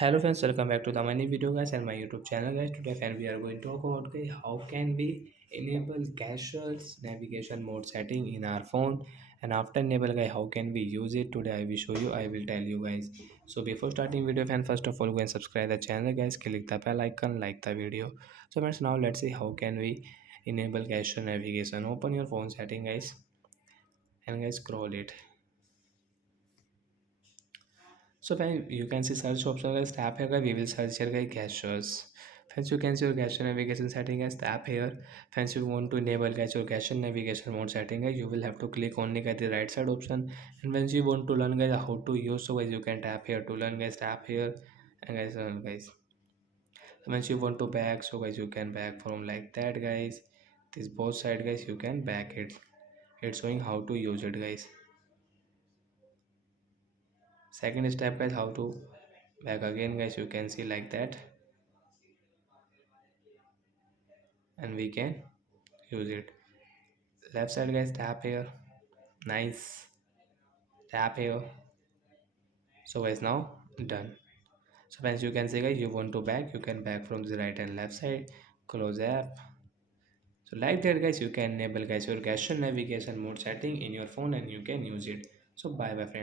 Hello friends, welcome back to the many video guys and my YouTube channel guys. Today friend we are going to talk about guys how can we enable casuals navigation mode setting in our phone, and after enable guys how can we use it. Today I will show you, I will tell you guys. So before starting video fan, first of all go and subscribe the channel guys, click the bell icon, like the video. So friends, now let's see how can we enable casual navigation. Open your phone setting guys and guys scroll it. So when you can see search option guys, tap here guys, we will search here guys gestures. Friends, you can see your gesture navigation setting guys, tap here. Friends, you want to enable guys your gesture navigation mode setting guys, you will have to click only at the right side option. And once you want to learn guys how to use, so guys you can tap here to learn guys, tap here and guys learn guys. Once you want to back, so guys you can back from like that guys. This both side guys you can back it. It's showing how to use it guys. Second step guys, how to back again guys, you can see like that, and we can use it. Left side guys, tap here, nice, tap here. So guys, now done. So as you can see guys, you want to back, you can back from the right and left side, close app. So like that guys, you can enable guys your gesture navigation mode setting in your phone and you can use it. So bye bye friends.